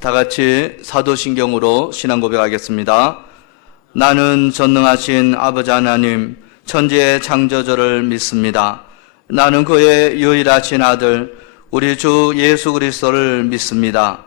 다 같이 사도신경으로 신앙 고백하겠습니다. 나는 전능하신 아버지 하나님 천지의 창조주를 믿습니다. 나는 그의 유일하신 아들 우리 주 예수 그리스도를 믿습니다.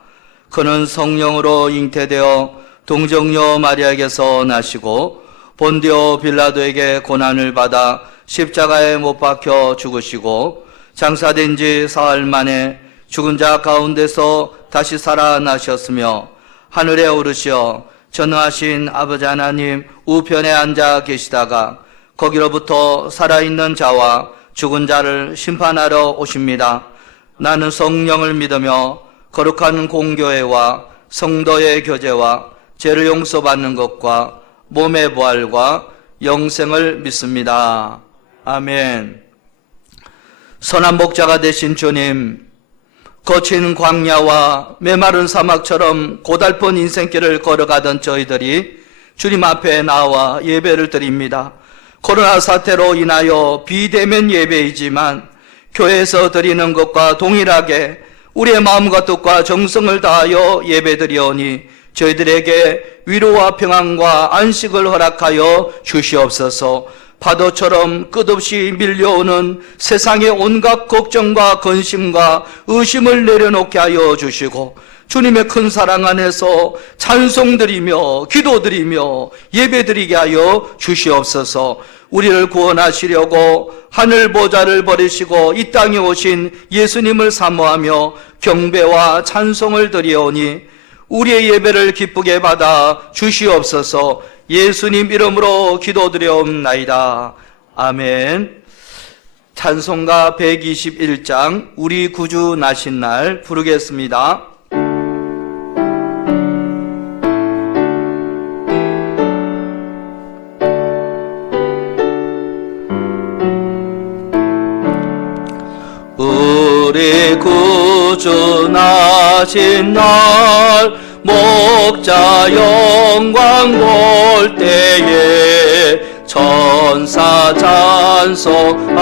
그는 성령으로 잉태되어 동정녀 마리아에게서 나시고 본디오 빌라도에게 고난을 받아 십자가에 못 박혀 죽으시고 장사된 지 사흘 만에 죽은 자 가운데서 다시 살아나셨으며 하늘에 오르시어 전능하신 아버지 하나님 우편에 앉아 계시다가 거기로부터 살아있는 자와 죽은 자를 심판하러 오십니다. 나는 성령을 믿으며 거룩한 공교회와 성도의 교제와 죄를 용서받는 것과 몸의 부활과 영생을 믿습니다. 아멘. 선한 목자가 되신 주님, 거친 광야와 메마른 사막처럼 고달픈 인생길을 걸어가던 저희들이 주님 앞에 나와 예배를 드립니다. 코로나 사태로 인하여 비대면 예배이지만 교회에서 드리는 것과 동일하게 우리의 마음과 뜻과 정성을 다하여 예배드리오니 저희들에게 위로와 평안과 안식을 허락하여 주시옵소서. 파도처럼 끝없이 밀려오는 세상의 온갖 걱정과 근심과 의심을 내려놓게 하여 주시고 주님의 큰 사랑 안에서 찬송드리며 기도드리며 예배드리게 하여 주시옵소서. 우리를 구원하시려고 하늘 보좌를 버리시고 이 땅에 오신 예수님을 사모하며 경배와 찬송을 드리오니 우리의 예배를 기쁘게 받아 주시옵소서. 예수님 이름으로 기도드려옵나이다. 아멘. 찬송가 121장 우리 구주 나신 날 부르겠습니다. 우리 구주 나신 날 목자 영광 볼 때에 천사 찬송하는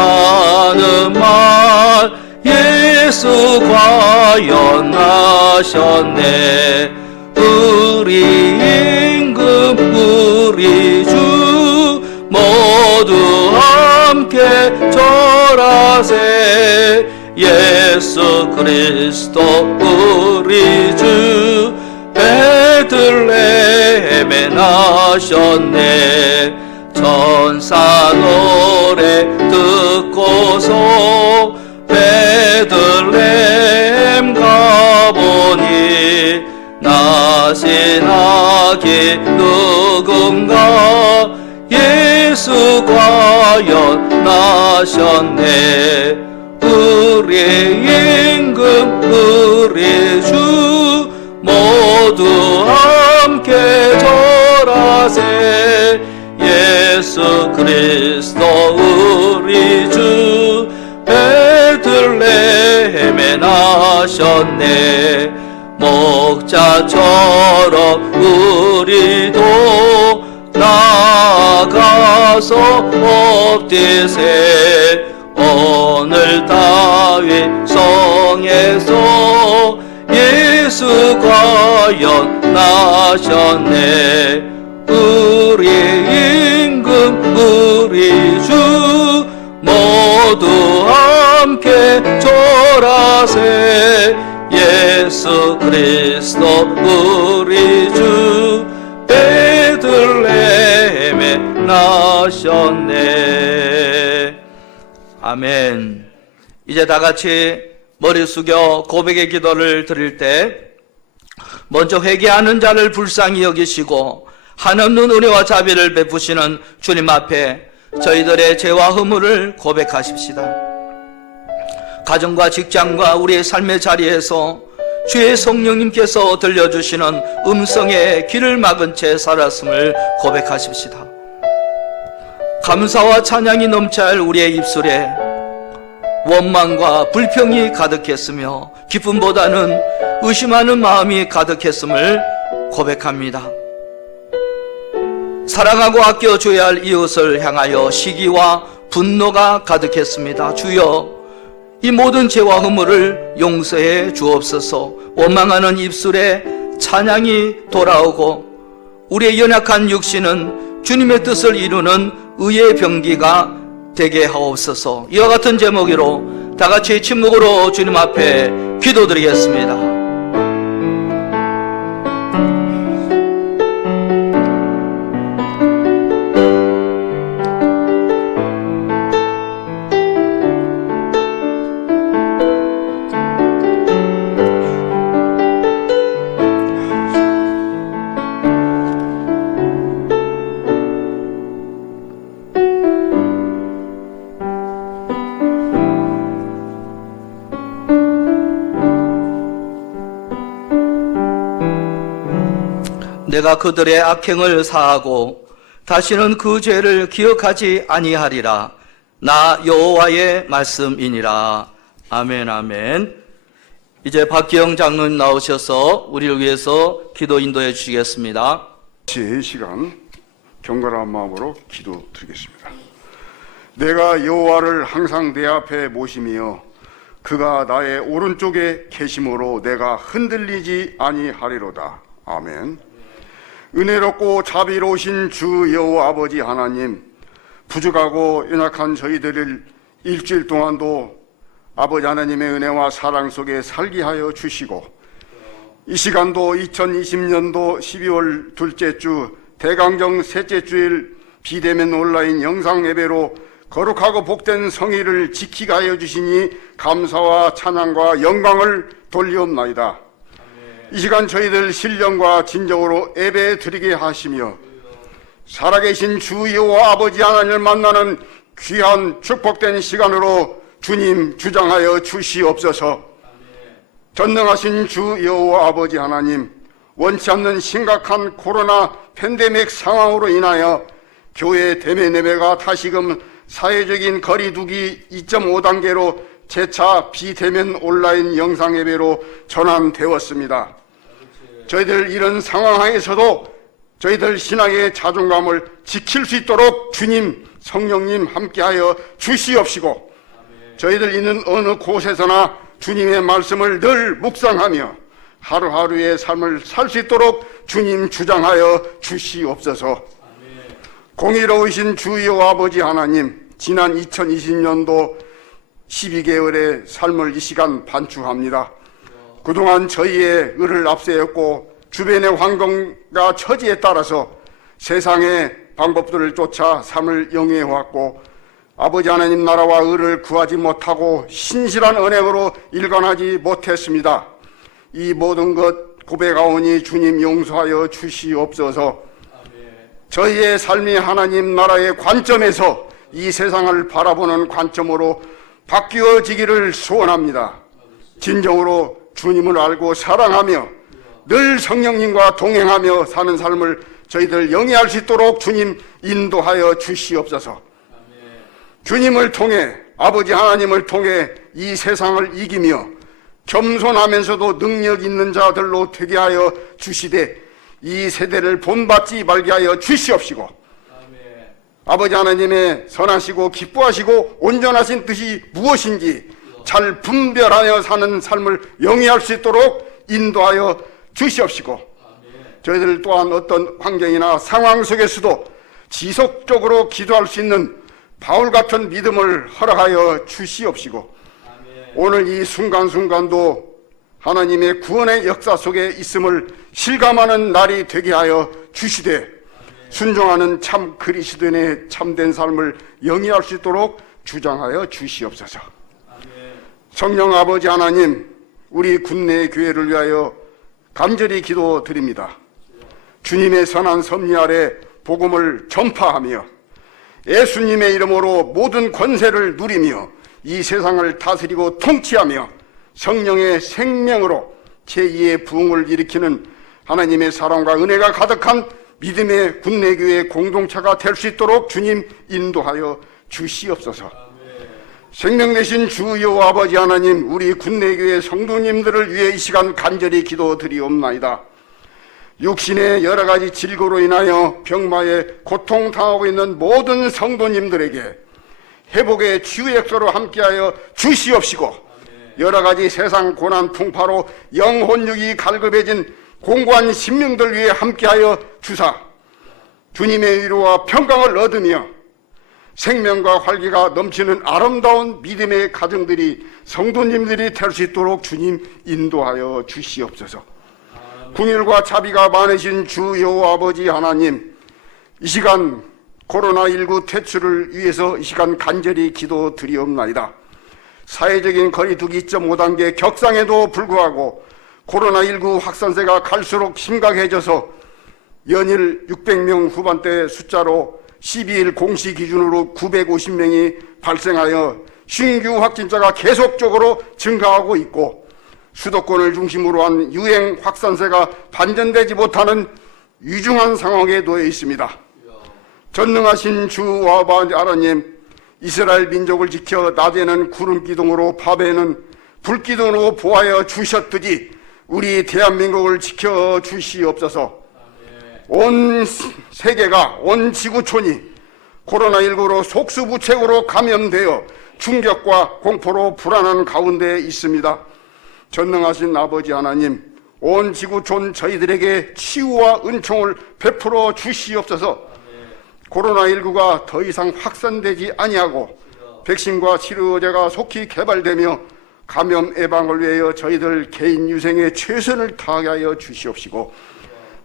말 예수 과연 나셨네. 우리 임금 우리 주 모두 함께 절하세. 예수 그리스도 우리 주 베들레헴에 나셨네. 천사 노래 듣고서 베들레헴 가보니 나신 아기 누군가 예수 과연 나셨네. 우리 임금 우리 주 모두 함께 절하세. 예수 그리스도 우리 주 베들레헴에 나셨네. 목자처럼 우리도 나아가서 엎디세. 오늘 다윗 성에서 예수 과연 나셨네. 우리 임금 우리 주 모두 함께 절하세. 예수 그리스도 우리 주 베들레헴에 나셨네. 아멘. 이제 다 같이 머리 숙여 고백의 기도를 드릴 때 먼저 회개하는 자를 불쌍히 여기시고 한없는 은혜와 자비를 베푸시는 주님 앞에 저희들의 죄와 허물을 고백하십시다. 가정과 직장과 우리의 삶의 자리에서 주의 성령님께서 들려주시는 음성에 귀를 막은 채 살았음을 고백하십시다. 감사와 찬양이 넘쳐야 할 우리의 입술에 원망과 불평이 가득했으며 기쁨보다는 의심하는 마음이 가득했음을 고백합니다. 사랑하고 아껴줘야 할 이웃을 향하여 시기와 분노가 가득했습니다. 주여, 이 모든 죄와 허물을 용서해 주옵소서. 원망하는 입술에 찬양이 돌아오고 우리의 연약한 육신은 주님의 뜻을 이루는 의의 병기가 되게 하옵소서. 이와 같은 제목으로 다 같이 침묵으로 주님 앞에 기도드리겠습니다. 내가 그들의 악행을 사하고 다시는 그 죄를 기억하지 아니하리라. 나 여호와의 말씀이니라. 아멘, 아멘. 이제 박기영 장로님 나오셔서 우리를 위해서 기도 인도해 주시겠습니다. 제 시간 경건한 마음으로 기도드리겠습니다. 내가 여호와를 항상 내 앞에 모시며 그가 나의 오른쪽에 계심으로 내가 흔들리지 아니하리로다. 아멘. 은혜롭고 자비로우신 주 여호와 아버지 하나님, 부족하고 연약한 저희들을 일주일 동안도 아버지 하나님의 은혜와 사랑 속에 살게 하여 주시고, 이 시간도 2020년도 12월 둘째 주 대강정 셋째 주일 비대면 온라인 영상 예배로 거룩하고 복된 성의를 지키게 하여 주시니 감사와 찬양과 영광을 돌리옵나이다. 이 시간 저희들 신령과 진정으로 예배 드리게 하시며 살아계신 주 여호와 아버지 하나님을 만나는 귀한 축복된 시간으로 주님 주장하여 주시옵소서. 전능하신 주 여호와 아버지 하나님, 원치 않는 심각한 코로나 팬데믹 상황으로 인하여 교회 대면 예배가 다시금 사회적인 거리두기 2.5단계로 재차 비대면 온라인 영상 예배로 전환되었습니다. 저희들 이런 상황에서도 저희들 신앙의 자존감을 지킬 수 있도록 주님, 성령님 함께하여 주시옵시고, 저희들 있는 어느 곳에서나 주님의 말씀을 늘 묵상하며 하루하루의 삶을 살 수 있도록 주님 주장하여 주시옵소서. 공의로우신 주 여호와 아버지 하나님, 지난 2020년도 12개월의 삶을 이 시간 반추합니다. 그동안 저희의 의를 앞세웠고 주변의 환경과 처지에 따라서 세상의 방법들을 쫓아 삶을 영위해왔고 아버지 하나님 나라와 의를 구하지 못하고 신실한 언행으로 일관하지 못했습니다. 이 모든 것 고백하오니 주님 용서하여 주시옵소서. 저희의 삶이 하나님 나라의 관점에서 이 세상을 바라보는 관점으로 바뀌어지기를 소원합니다. 진정으로 주님을 알고 사랑하며 늘 성령님과 동행하며 사는 삶을 저희들 영위할 수 있도록 주님 인도하여 주시옵소서. 주님을 통해, 아버지 하나님을 통해 이 세상을 이기며 겸손하면서도 능력 있는 자들로 되게 하여 주시되 이 세대를 본받지 말게 하여 주시옵시고, 아버지 하나님의 선하시고 기뻐하시고 온전하신 뜻이 무엇인지 잘 분별하여 사는 삶을 영위할 수 있도록 인도하여 주시옵시고, 저희들 또한 어떤 환경이나 상황 속에서도 지속적으로 기도할 수 있는 바울 같은 믿음을 허락하여 주시옵시고, 오늘 이 순간순간도 하나님의 구원의 역사 속에 있음을 실감하는 날이 되게 하여 주시되 순종하는 참 그리스도인의 참된 삶을 영위할 수 있도록 주장하여 주시옵소서. 성령 아버지 하나님, 우리 군내 교회를 위하여 간절히 기도드립니다. 주님의 선한 섭리 아래 복음을 전파하며 예수님의 이름으로 모든 권세를 누리며 이 세상을 다스리고 통치하며 성령의 생명으로 제2의 부흥을 일으키는 하나님의 사랑과 은혜가 가득한 믿음의 군내교회 공동체가 될 수 있도록 주님 인도하여 주시옵소서. 생명 내신 주 여호와 아버지 하나님, 우리 군내교회 성도님들을 위해 이 시간 간절히 기도드리옵나이다. 육신의 여러 가지 질고로 인하여 병마에 고통당하고 있는 모든 성도님들에게 회복의 치유의 역사로 함께하여 주시옵시고, 여러 가지 세상 고난 풍파로 영혼육이 갈급해진 공고한 신명들 위해 함께하여 주사 주님의 위로와 평강을 얻으며 생명과 활기가 넘치는 아름다운 믿음의 가정들이 성도님들이 될 수 있도록 주님 인도하여 주시옵소서. 궁일과 자비가 많으신 주 여호와 아버지 하나님, 이 시간 코로나19 퇴출을 위해서 이 시간 간절히 기도드리옵나이다. 사회적인 거리두기 2.5단계 격상에도 불구하고 코로나19 확산세가 갈수록 심각해져서 연일 600명 후반대 숫자로 12일 공시 기준으로 950명이 발생하여 신규 확진자가 계속적으로 증가하고 있고 수도권을 중심으로 한 유행 확산세가 반전되지 못하는 위중한 상황에 놓여 있습니다. 전능하신 주 아버지 하나님, 이스라엘 민족을 지켜 낮에는 구름 기둥으로 밤에는 불 기둥으로 보하여 주셨듯이 우리 대한민국을 지켜 주시옵소서. 온 세계가, 온 지구촌이 코로나19로 속수무책으로 감염되어 충격과 공포로 불안한 가운데 있습니다. 전능하신 아버지 하나님, 온 지구촌 저희들에게 치유와 은총을 베풀어 주시옵소서. 코로나19가 더 이상 확산되지 아니하고 백신과 치료제가 속히 개발되며 감염 예방을 위하여 저희들 개인 유생에 최선을 다하게 하여 주시옵시고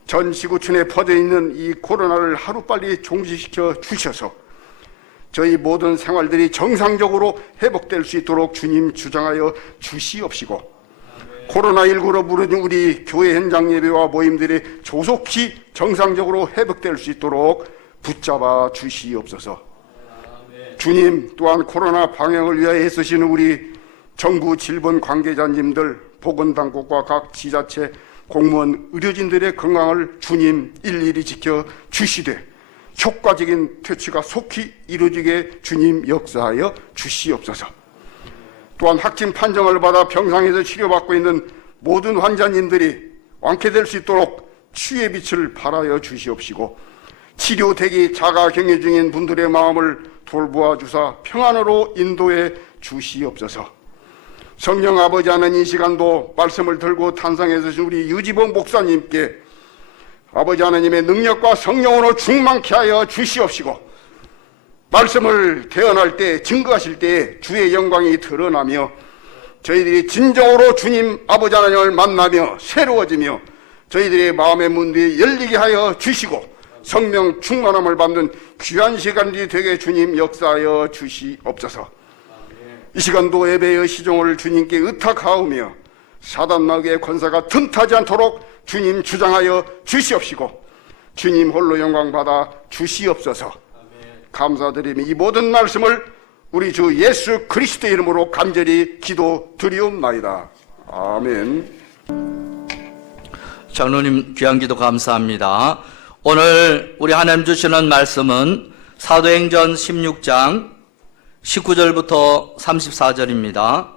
전 지구촌에 퍼져 있는 이 코로나를 하루빨리 종식시켜 주셔서 저희 모든 생활들이 정상적으로 회복될 수 있도록 주님 주장하여 주시옵시고 코로나19로 무너진 우리 교회 현장 예배와 모임들이 조속히 정상적으로 회복될 수 있도록 붙잡아 주시옵소서. 주님, 또한 코로나 방역을 위하여 애쓰시는 우리 정부 질본 관계자님들, 보건당국과 각 지자체 공무원, 의료진들의 건강을 주님 일일이 지켜 주시되 효과적인 퇴치가 속히 이루어지게 주님 역사하여 주시옵소서. 또한 확진 판정을 받아 병상에서 치료받고 있는 모든 환자님들이 완쾌될 수 있도록 치유의 빛을 발하여 주시옵시고 치료 대기 자가 격리 중인 분들의 마음을 돌보아 주사 평안으로 인도해 주시옵소서. 성령 아버지 하는 이 시간도 말씀을 들고 탄성해 주신 우리 유지봉 목사님께 아버지 하나님의 능력과 성령으로 충만케 하여 주시옵시고 말씀을 대언할 때 증거하실 때 주의 영광이 드러나며 저희들이 진정으로 주님 아버지 하나님을 만나며 새로워지며 저희들의 마음의 문들이 열리게 하여 주시고 성령 충만함을 받는 귀한 시간이 되게 주님 역사하여 주시옵소서. 이 시간도 예배의 시종을 주님께 의탁하오며 사단 마귀의 권세가 틈타지 않도록 주님 주장하여 주시옵시고 주님 홀로 영광 받아 주시옵소서. 감사드리며 이 모든 말씀을 우리 주 예수 그리스도의 이름으로 간절히 기도드리옵나이다. 아멘. 장로님 귀한 기도 감사합니다. 오늘 우리 하나님 주시는 말씀은 사도행전 16장 19절부터 34절입니다.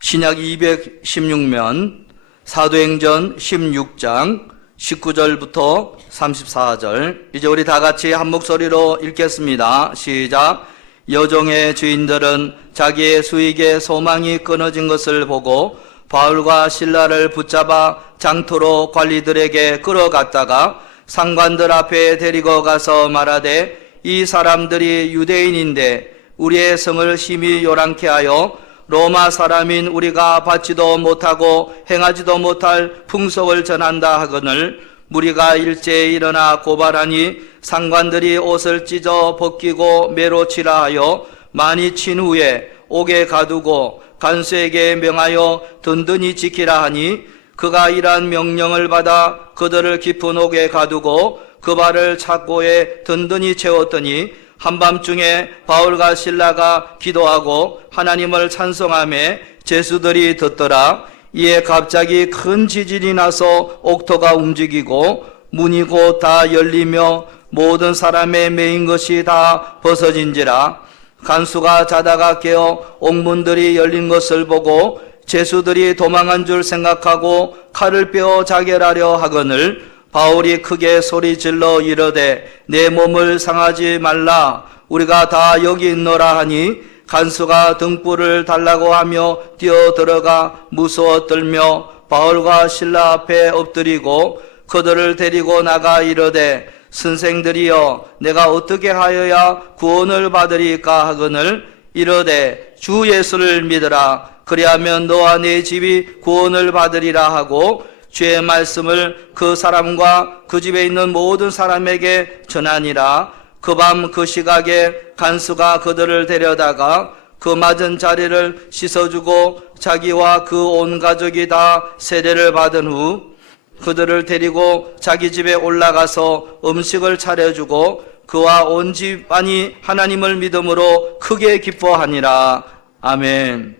신약 216면 사도행전 16장 19절부터 34절. 이제 우리 다 같이 한 목소리로 읽겠습니다. 시작. 여종의 주인들은 자기의 수익에 소망이 끊어진 것을 보고 바울과 실라를 붙잡아 장터로 관리들에게 끌어갔다가 상관들 앞에 데리고 가서 말하되 이 사람들이 유대인인데 우리의 성을 심히 요란케 하여 로마 사람인 우리가 받지도 못하고 행하지도 못할 풍속을 전한다 하거늘 무리가 일제에 일어나 고발하니 상관들이 옷을 찢어 벗기고 매로 치라 하여 많이 친 후에 옥에 가두고 간수에게 명하여 든든히 지키라 하니 그가 이러한 명령을 받아 그들을 깊은 옥에 가두고 그 발을 착고에 든든히 채웠더니 한밤중에 바울과 실라가 기도하고 하나님을 찬송하며 제수들이 듣더라. 이에 갑자기 큰 지진이 나서 옥토가 움직이고 문이 곧 다 열리며 모든 사람의 매인 것이 다 벗어진지라. 간수가 자다가 깨어 옥문들이 열린 것을 보고 제수들이 도망한 줄 생각하고 칼을 빼어 자결하려 하거늘 바울이 크게 소리질러 이르되 내 몸을 상하지 말라 우리가 다 여기 있노라 하니 간수가 등불을 달라고 하며 뛰어들어가 무서워 떨며 바울과 실라 앞에 엎드리고 그들을 데리고 나가 이르되 선생들이여 내가 어떻게 하여야 구원을 받으리까 하거늘 이르되 주 예수를 믿으라 그리하면 너와 네 집이 구원을 받으리라 하고 주의 말씀을 그 사람과 그 집에 있는 모든 사람에게 전하니라. 그 밤 그 시각에 간수가 그들을 데려다가 그 맞은 자리를 씻어주고 자기와 그 온 가족이 다 세례를 받은 후 그들을 데리고 자기 집에 올라가서 음식을 차려주고 그와 온 집안이 하나님을 믿음으로 크게 기뻐하니라. 아멘.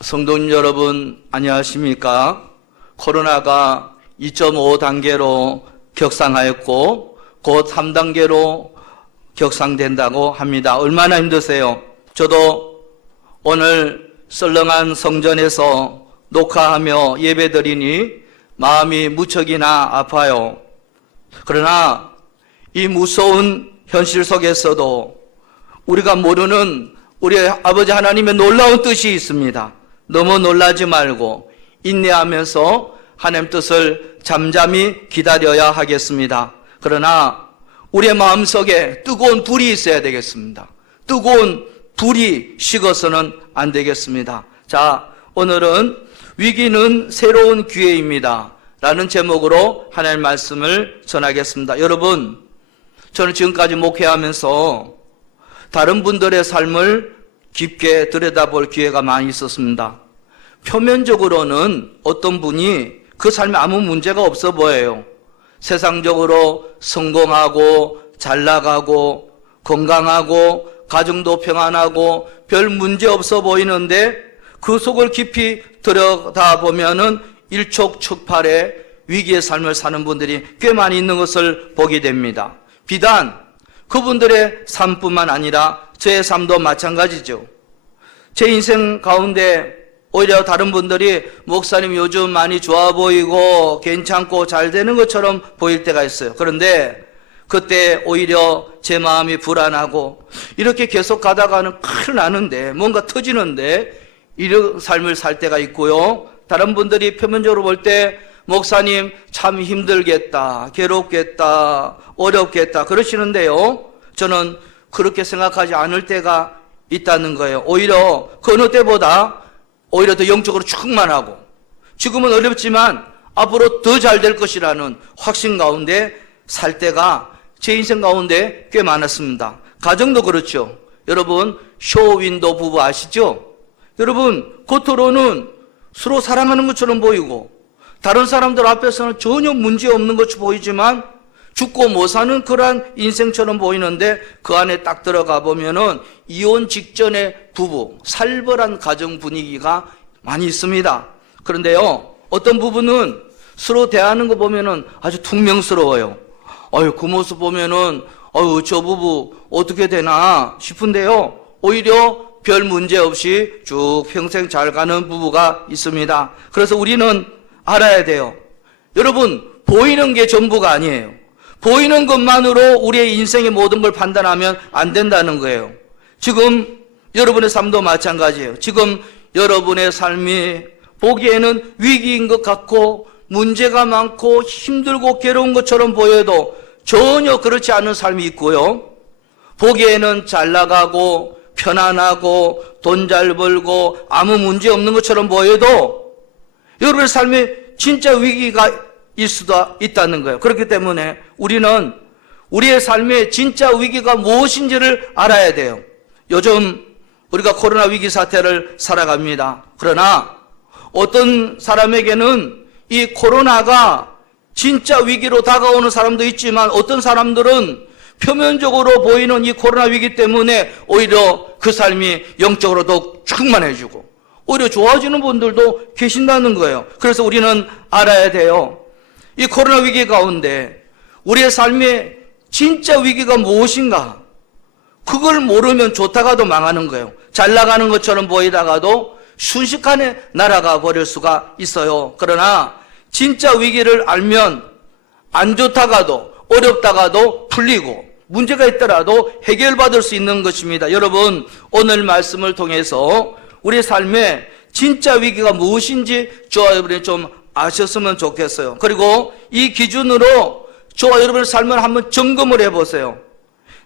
성도님 여러분 안녕하십니까? 코로나가 2.5 단계로 격상하였고 곧 3단계로 격상된다고 합니다. 얼마나 힘드세요? 저도 오늘 썰렁한 성전에서 녹화하며 예배드리니 마음이 무척이나 아파요. 그러나 이 무서운 현실 속에서도 우리가 모르는 우리 아버지 하나님의 놀라운 뜻이 있습니다. 너무 놀라지 말고 인내하면서 하나님 뜻을 잠잠히 기다려야 하겠습니다. 그러나 우리의 마음속에 뜨거운 불이 있어야 되겠습니다. 뜨거운 불이 식어서는 안 되겠습니다. 자, 오늘은 위기는 새로운 기회입니다 라는 제목으로 하나님의 말씀을 전하겠습니다. 여러분, 저는 지금까지 목회하면서 다른 분들의 삶을 깊게 들여다볼 기회가 많이 있었습니다. 표면적으로는 어떤 분이 그 삶에 아무 문제가 없어 보여요. 세상적으로 성공하고 잘 나가고 건강하고 가정도 평안하고 별 문제 없어 보이는데 그 속을 깊이 들여다보면은 일촉즉발의 위기의 삶을 사는 분들이 꽤 많이 있는 것을 보게 됩니다. 비단 그분들의 삶뿐만 아니라 저의 삶도 마찬가지죠. 제 인생 가운데 오히려 다른 분들이 목사님 요즘 많이 좋아 보이고 괜찮고 잘 되는 것처럼 보일 때가 있어요. 그런데 그때 오히려 제 마음이 불안하고 이렇게 계속 가다가는 큰일 나는데 뭔가 터지는데 이런 삶을 살 때가 있고요. 다른 분들이 표면적으로 볼 때 목사님 참 힘들겠다, 괴롭겠다, 어렵겠다 그러시는데요. 저는 그렇게 생각하지 않을 때가 있다는 거예요. 오히려 그 어느 때보다 오히려 더 영적으로 충만하고 지금은 어렵지만 앞으로 더 잘 될 것이라는 확신 가운데 살 때가 제 인생 가운데 꽤 많았습니다. 가정도 그렇죠. 여러분 쇼윈도 부부 아시죠? 여러분 겉으로는 서로 사랑하는 것처럼 보이고 다른 사람들 앞에서는 전혀 문제 없는 것처럼 보이지만 죽고 못 사는 그러한 인생처럼 보이는데 그 안에 딱 들어가 보면은 이혼 직전의 부부, 살벌한 가정 분위기가 많이 있습니다. 그런데요, 어떤 부부는 서로 대하는 거 보면은 아주 퉁명스러워요. 그 모습 보면은 저 부부 어떻게 되나 싶은데요, 오히려 별 문제 없이 쭉 평생 잘 가는 부부가 있습니다. 그래서 우리는 알아야 돼요. 여러분, 보이는 게 전부가 아니에요. 보이는 것만으로 우리의 인생의 모든 걸 판단하면 안 된다는 거예요. 지금 여러분의 삶도 마찬가지예요. 지금 여러분의 삶이 보기에는 위기인 것 같고 문제가 많고 힘들고 괴로운 것처럼 보여도 전혀 그렇지 않은 삶이 있고요. 보기에는 잘 나가고 편안하고 돈 잘 벌고 아무 문제 없는 것처럼 보여도 여러분의 삶에 진짜 위기가 일 수도 있다는 거예요. 그렇기 때문에 우리는 우리의 삶에 진짜 위기가 무엇인지를 알아야 돼요. 요즘 우리가 코로나 위기 사태를 살아갑니다. 그러나 어떤 사람에게는 이 코로나가 진짜 위기로 다가오는 사람도 있지만 어떤 사람들은 표면적으로 보이는 이 코로나 위기 때문에 오히려 그 삶이 영적으로 더 충만해지고 오히려 좋아지는 분들도 계신다는 거예요. 그래서 우리는 알아야 돼요. 이 코로나 위기 가운데 우리의 삶에 진짜 위기가 무엇인가? 그걸 모르면 좋다가도 망하는 거예요. 잘 나가는 것처럼 보이다가도 순식간에 날아가 버릴 수가 있어요. 그러나 진짜 위기를 알면 안 좋다가도 어렵다가도 풀리고 문제가 있더라도 해결받을 수 있는 것입니다. 여러분, 오늘 말씀을 통해서 우리 삶에 진짜 위기가 무엇인지 저와 여러분이 좀 아셨으면 좋겠어요. 그리고 이 기준으로 저와 여러분의 삶을 한번 점검을 해보세요.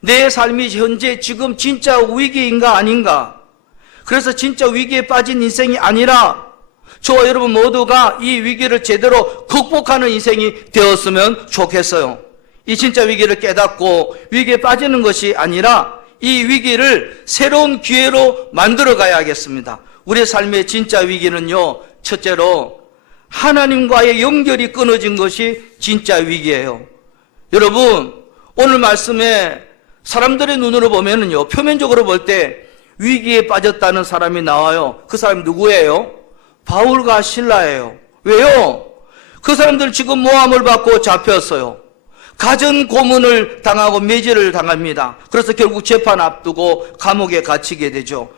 내 삶이 현재 지금 진짜 위기인가 아닌가? 그래서 진짜 위기에 빠진 인생이 아니라 저와 여러분 모두가 이 위기를 제대로 극복하는 인생이 되었으면 좋겠어요. 이 진짜 위기를 깨닫고 위기에 빠지는 것이 아니라 이 위기를 새로운 기회로 만들어 가야겠습니다. 우리의 삶의 진짜 위기는요, 첫째로 하나님과의 연결이 끊어진 것이 진짜 위기예요. 여러분, 오늘 말씀에 사람들의 눈으로 보면은요, 표면적으로 볼 때 위기에 빠졌다는 사람이 나와요. 그 사람이 누구예요? 바울과 실라예요. 왜요? 그 사람들 지금 모함을 받고 잡혔어요. 가전 고문을 당하고 매질을 당합니다. 그래서 결국 재판 앞두고 감옥에 갇히게 되죠.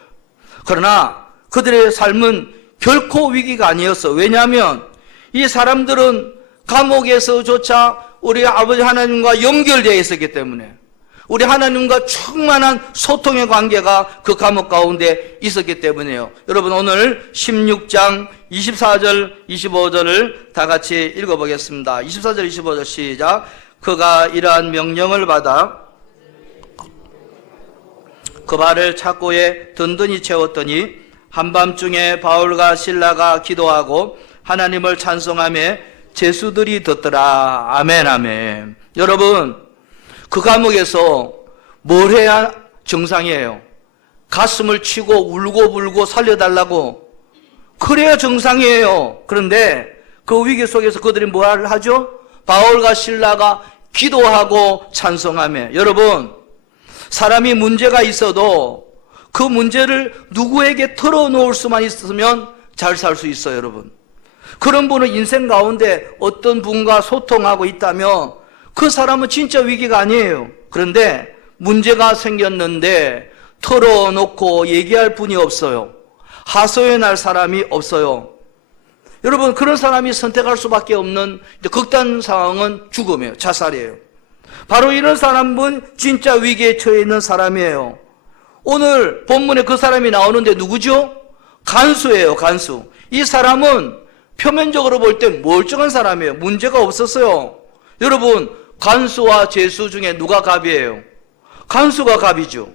그러나 그들의 삶은 결코 위기가 아니었어. 왜냐하면 이 사람들은 감옥에서조차 우리 아버지 하나님과 연결되어 있었기 때문에, 우리 하나님과 충만한 소통의 관계가 그 감옥 가운데 있었기 때문에요. 여러분, 오늘 16장 24절 25절을 다 같이 읽어보겠습니다. 24절 25절 시작. 그가 이러한 명령을 받아 그 발을 착고에 든든히 채웠더니 한밤중에 바울과 실라가 기도하고 하나님을 찬송하며 제수들이 듣더라. 아멘, 아멘. 여러분, 그 감옥에서 뭘 해야 정상이에요? 가슴을 치고 울고 불고 살려달라고, 그래야 정상이에요. 그런데 그 위기 속에서 그들이 뭘 하죠? 바울과 실라가 기도하고 찬송하며. 여러분, 사람이 문제가 있어도 그 문제를 누구에게 털어놓을 수만 있으면 잘 살 수 있어요, 여러분. 그런 분은 인생 가운데 어떤 분과 소통하고 있다면 그 사람은 진짜 위기가 아니에요. 그런데 문제가 생겼는데 털어놓고 얘기할 분이 없어요. 하소연할 사람이 없어요. 여러분, 그런 사람이 선택할 수밖에 없는 극단 상황은 죽음이에요. 자살이에요. 바로 이런 사람은 진짜 위기에 처해 있는 사람이에요. 오늘 본문에 그 사람이 나오는데 누구죠? 간수예요, 간수. 이 사람은 표면적으로 볼 때 멀쩡한 사람이에요. 문제가 없었어요. 여러분, 간수와 제수 중에 누가 갑이에요? 간수가 갑이죠.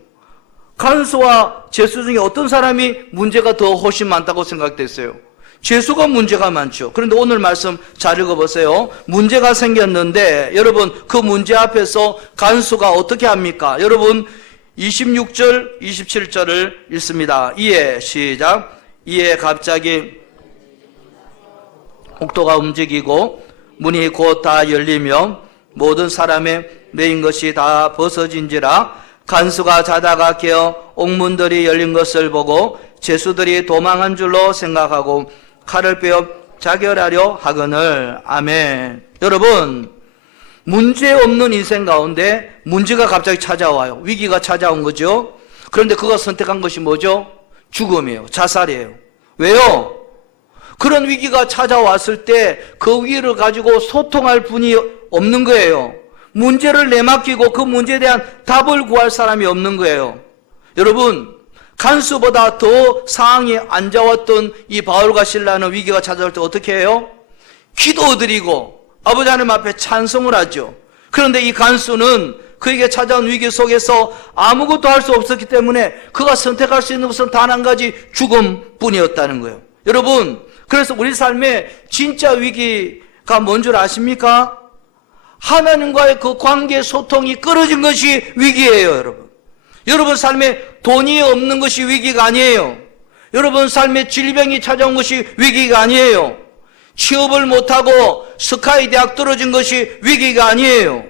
간수와 제수 중에 어떤 사람이 문제가 더 훨씬 많다고 생각됐어요? 제수가 문제가 많죠. 그런데 오늘 말씀 잘 읽어보세요. 문제가 생겼는데 여러분, 그 문제 앞에서 간수가 어떻게 합니까? 여러분, 26절 27절을 읽습니다. 이에 시작. 이에 갑자기 옥도가 움직이고 문이 곧 다 열리며 모든 사람의 메인 것이 다 벗어진지라. 간수가 자다가 깨어 옥문들이 열린 것을 보고 제수들이 도망한 줄로 생각하고 칼을 빼어 자결하려 하거늘. 아멘. 여러분, 문제 없는 인생 가운데 문제가 갑자기 찾아와요. 위기가 찾아온 거죠. 그런데 그가 선택한 것이 뭐죠? 죽음이에요. 자살이에요. 왜요? 그런 위기가 찾아왔을 때 그 위기를 가지고 소통할 분이 없는 거예요. 문제를 내맡기고 그 문제에 대한 답을 구할 사람이 없는 거예요. 여러분, 간수보다 더 상황이 안 좋았던 이 바울과 실라는 위기가 찾아올 때 어떻게 해요? 기도드리고 아버지 하나님 앞에 찬송을 하죠. 그런데 이 간수는 그에게 찾아온 위기 속에서 아무것도 할 수 없었기 때문에 그가 선택할 수 있는 것은 단 한 가지, 죽음뿐이었다는 거예요. 여러분, 그래서 우리 삶에 진짜 위기가 뭔 줄 아십니까? 하나님과의 그 관계 소통이 끊어진 것이 위기예요, 여러분. 여러분 삶에 돈이 없는 것이 위기가 아니에요. 여러분 삶에 질병이 찾아온 것이 위기가 아니에요. 취업을 못하고 스카이 대학 떨어진 것이 위기가 아니에요.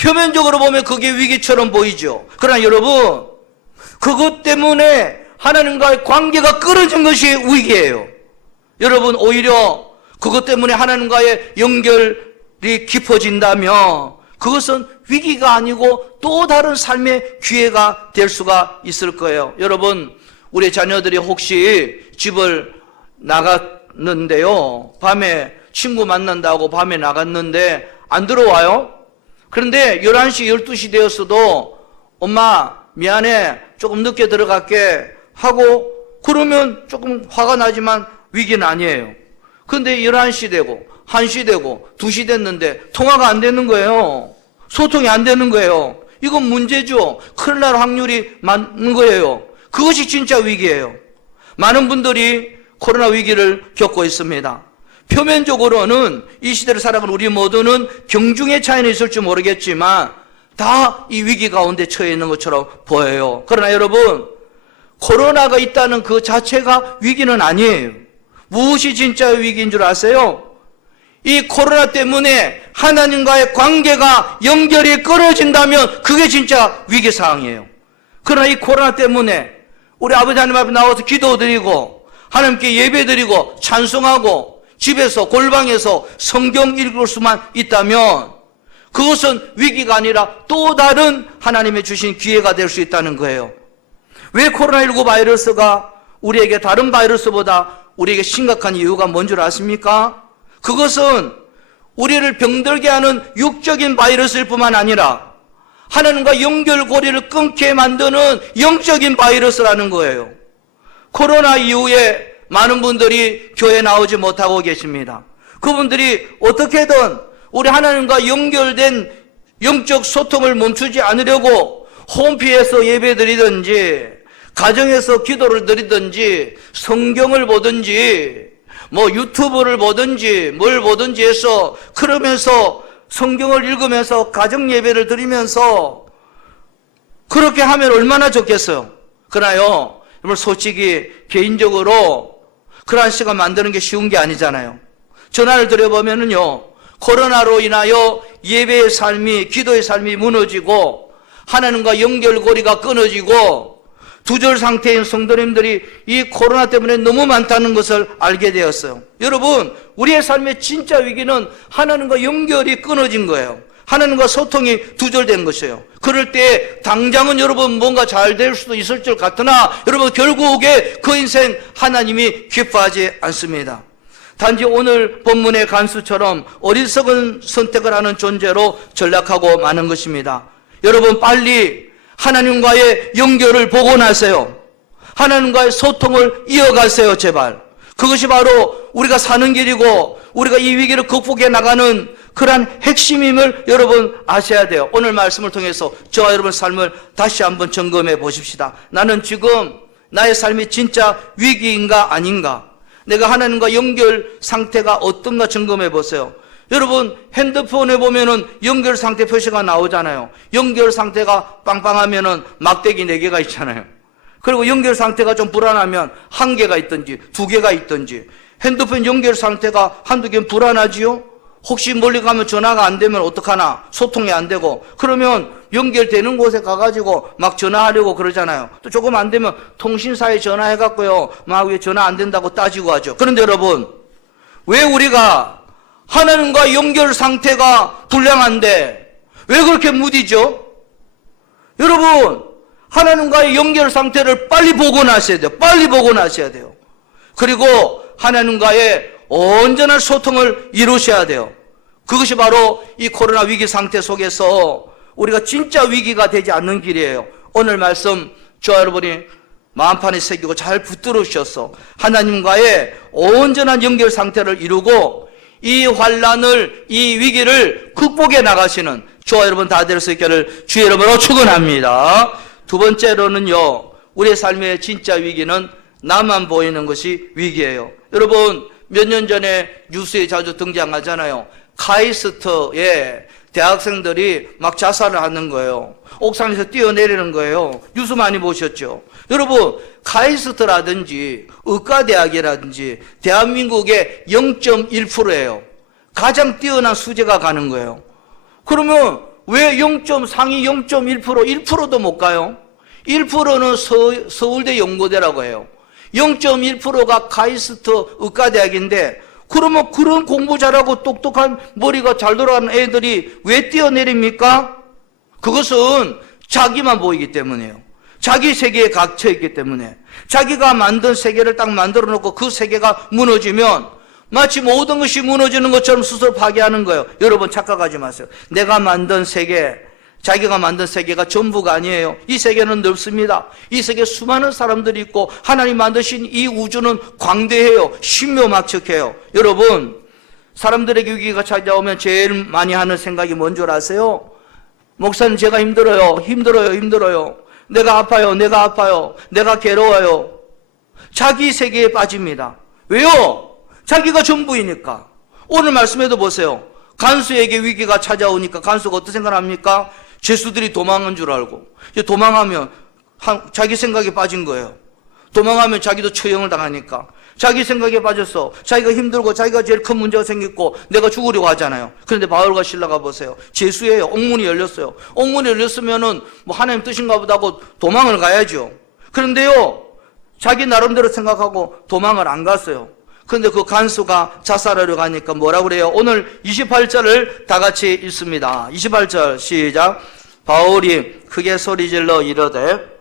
표면적으로 보면 그게 위기처럼 보이죠. 그러나 여러분, 그것 때문에 하나님과의 관계가 끊어진 것이 위기예요. 여러분, 오히려 그것 때문에 하나님과의 연결이 깊어진다면 그것은 위기가 아니고 또 다른 삶의 기회가 될 수가 있을 거예요. 여러분, 우리 자녀들이 혹시 집을 나갔는데요, 밤에 친구 만난다고 밤에 나갔는데 안 들어와요? 그런데 11시, 12시 되었어도 엄마 미안해, 조금 늦게 들어갈게 하고 그러면 조금 화가 나지만 위기는 아니에요. 근데 11시 되고 1시 되고 2시 됐는데 통화가 안 되는 거예요. 소통이 안 되는 거예요. 이건 문제죠. 큰일 날 확률이 많은 거예요. 그것이 진짜 위기예요. 많은 분들이 코로나 위기를 겪고 있습니다. 표면적으로는 이 시대를 살아가는 우리 모두는 경중의 차이는 있을지 모르겠지만 다 이 위기 가운데 처해 있는 것처럼 보여요. 그러나 여러분, 코로나가 있다는 그 자체가 위기는 아니에요. 무엇이 진짜 위기인 줄 아세요? 이 코로나 때문에 하나님과의 관계가 연결이 끊어진다면 그게 진짜 위기 상황이에요. 그러나 이 코로나 때문에 우리 아버지 하나님 앞에 나와서 기도드리고 하나님께 예배드리고 찬송하고 집에서 골방에서 성경 읽을 수만 있다면 그것은 위기가 아니라 또 다른 하나님의 주신 기회가 될 수 있다는 거예요. 왜 코로나19 바이러스가 우리에게 다른 바이러스보다 우리에게 심각한 이유가 뭔 줄 아십니까? 그것은 우리를 병들게 하는 육적인 바이러스일 뿐만 아니라 하나님과 연결고리를 끊게 만드는 영적인 바이러스라는 거예요. 코로나 이후에 많은 분들이 교회에 나오지 못하고 계십니다. 그분들이 어떻게든 우리 하나님과 연결된 영적 소통을 멈추지 않으려고 홈피에서 예배드리든지 가정에서 기도를 드리든지 성경을 보든지 뭐 유튜브를 보든지 뭘 보든지 해서 그러면서 성경을 읽으면서 가정 예배를 드리면서 그렇게 하면 얼마나 좋겠어요. 그러나요, 여러분 솔직히 개인적으로 그러한 시간 만드는 게 쉬운 게 아니잖아요. 전화를 드려보면은요, 코로나로 인하여 예배의 삶이, 기도의 삶이 무너지고 하나님과 연결고리가 끊어지고 두절 상태인 성도님들이 이 코로나 때문에 너무 많다는 것을 알게 되었어요. 여러분, 우리의 삶의 진짜 위기는 하나님과 연결이 끊어진 거예요. 하나님과 소통이 두절된 것이에요. 그럴 때 당장은 여러분 뭔가 잘 될 수도 있을 줄 같으나 여러분 결국에 그 인생 하나님이 기뻐하지 않습니다. 단지 오늘 본문의 간수처럼 어리석은 선택을 하는 존재로 전락하고 마는 것입니다. 여러분 빨리 하나님과의 연결을 복원하세요. 하나님과의 소통을 이어가세요, 제발. 그것이 바로 우리가 사는 길이고 우리가 이 위기를 극복해 나가는 그러한 핵심임을 여러분 아셔야 돼요. 오늘 말씀을 통해서 저와 여러분 삶을 다시 한번 점검해 보십시다. 나는 지금 나의 삶이 진짜 위기인가 아닌가? 내가 하나님과 연결 상태가 어떤가 점검해 보세요. 여러분 핸드폰에 보면은 연결 상태 표시가 나오잖아요. 연결 상태가 빵빵하면은 막대기 4개가 있잖아요. 그리고 연결 상태가 좀 불안하면 1개가 있든지 2개가 있든지. 핸드폰 연결 상태가 한두 개는 불안하지요? 혹시 멀리 가면 전화가 안 되면 어떡하나? 소통이 안 되고. 그러면 연결되는 곳에 가가지고 막 전화하려고 그러잖아요. 또 조금 안 되면 통신사에 전화해갖고요. 막 왜 전화 안 된다고 따지고 하죠. 그런데 여러분, 왜 우리가 하나님과 연결 상태가 불량한데 왜 그렇게 무디죠? 여러분, 하나님과의 연결 상태를 빨리 복원하셔야 돼요. 빨리 복원하셔야 돼요. 그리고 하나님과의 온전한 소통을 이루셔야 돼요. 그것이 바로 이 코로나 위기 상태 속에서 우리가 진짜 위기가 되지 않는 길이에요. 오늘 말씀 저와 여러분이 마음판에 새기고 잘 붙들으셔서 하나님과의 온전한 연결 상태를 이루고 이 환난을, 이 위기를 극복해 나가시는 저와 여러분 다 될 수 있기를 주의 이름으로 축원합니다. 두 번째로는요, 우리의 삶의 진짜 위기는 나만 보이는 것이 위기예요. 여러분, 몇 년 전에 뉴스에 자주 등장하잖아요. 카이스트에 대학생들이 막 자살을 하는 거예요. 옥상에서 뛰어내리는 거예요. 뉴스 많이 보셨죠? 여러분, 카이스트라든지 의과대학이라든지 대한민국의 0.1%예요. 가장 뛰어난 수재가 가는 거예요. 그러면 왜 0.상위 0.1%, 1%도 못 가요? 1%는 서울대 연고대라고 해요. 0.1%가 카이스트 의과대학인데 그러면 그런 공부 잘하고 똑똑한 머리가 잘 돌아가는 애들이 왜 뛰어내립니까? 그것은 자기만 보이기 때문이에요. 자기 세계에 갇혀 있기 때문에. 자기가 만든 세계를 딱 만들어 놓고 그 세계가 무너지면 마치 모든 것이 무너지는 것처럼 스스로 파괴하는 거예요. 여러분 착각하지 마세요. 내가 만든 세계, 자기가 만든 세계가 전부가 아니에요. 이 세계는 넓습니다. 이 세계에 수많은 사람들이 있고 하나님 만드신 이 우주는 광대해요. 신묘막측해요. 여러분, 사람들에게 위기가 찾아오면 제일 많이 하는 생각이 뭔 줄 아세요? 목사님, 제가 힘들어요. 내가 아파요. 내가 괴로워요. 자기 세계에 빠집니다. 왜요? 자기가 전부이니까. 오늘 말씀에도 보세요. 간수에게 위기가 찾아오니까 간수가 어떤 생각을 합니까? 죄수들이 도망한 줄 알고, 이제 도망하면 자기 생각에 빠진 거예요. 도망하면 자기도 처형을 당하니까 자기 생각에 빠져서 자기가 힘들고 자기가 제일 큰 문제가 생겼고 내가 죽으려고 하잖아요. 그런데 바울과 실라가 보세요. 죄수예요. 옥문이 열렸어요. 옥문이 열렸으면은 뭐 하나님 뜻인가 보다 하고 도망을 가야죠. 그런데요, 자기 나름대로 생각하고 도망을 안 갔어요. 그런데 그 간수가 자살하려 가니까 뭐라고 그래요? 오늘 28절을 다 같이 읽습니다. 28절 시작. 바울이 크게 소리질러 이르되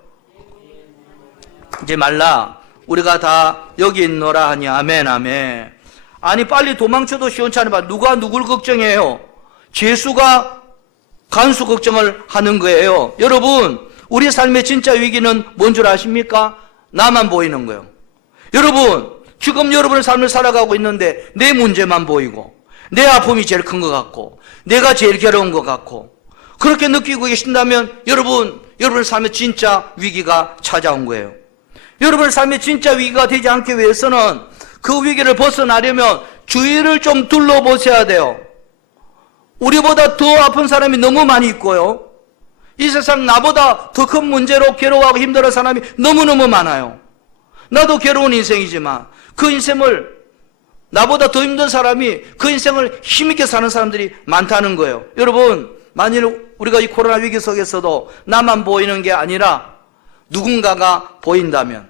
이제 말라, 우리가 다 여기 있노라 하니 아멘 아멘. 아니 빨리 도망쳐도 시원찮아 봐. 누가 누굴 걱정해요? 죄수가 간수 걱정을 하는 거예요. 여러분, 우리 삶의 진짜 위기는 뭔 줄 아십니까? 나만 보이는 거예요. 여러분, 지금 여러분의 삶을 살아가고 있는데 내 문제만 보이고 내 아픔이 제일 큰 것 같고 내가 제일 괴로운 것 같고 그렇게 느끼고 계신다면 여러분의 삶에 진짜 위기가 찾아온 거예요. 여러분의 삶에 진짜 위기가 되지 않기 위해서는 그 위기를 벗어나려면 주위를 좀 둘러보셔야 돼요. 우리보다 더 아픈 사람이 너무 많이 있고요. 이 세상 나보다 더 큰 문제로 괴로워하고 힘들어하는 사람이 너무너무 많아요. 나도 괴로운 인생이지만 그 인생을, 나보다 더 힘든 사람이 그 인생을 힘있게 사는 사람들이 많다는 거예요. 여러분, 만일 우리가 이 코로나 위기 속에서도 나만 보이는 게 아니라 누군가가 보인다면,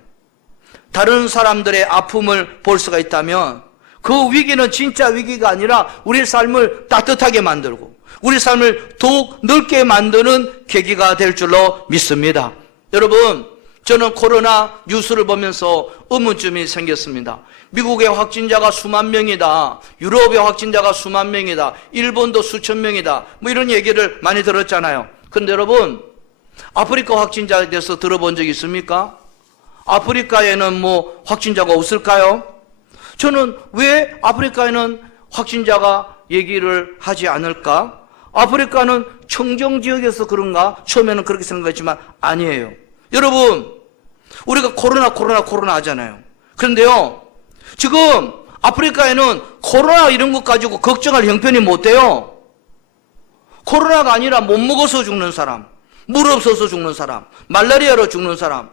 다른 사람들의 아픔을 볼 수가 있다면 그 위기는 진짜 위기가 아니라 우리 삶을 따뜻하게 만들고 우리 삶을 더욱 넓게 만드는 계기가 될 줄로 믿습니다. 여러분, 저는 코로나 뉴스를 보면서 의문점이 생겼습니다. 미국의 확진자가 수만 명이다. 유럽의 확진자가 수만 명이다. 일본도 수천 명이다. 뭐 이런 얘기를 많이 들었잖아요. 그런데 여러분, 아프리카 확진자에 대해서 들어본 적 있습니까? 아프리카에는 뭐 확진자가 없을까요? 저는 왜 아프리카에는 확진자가 얘기를 하지 않을까? 아프리카는 청정지역에서 그런가? 처음에는 그렇게 생각했지만 아니에요. 여러분, 우리가 코로나 하잖아요. 그런데요, 지금 아프리카에는 코로나 이런 것 가지고 걱정할 형편이 못 돼요. 코로나가 아니라 못 먹어서 죽는 사람, 물 없어서 죽는 사람, 말라리아로 죽는 사람,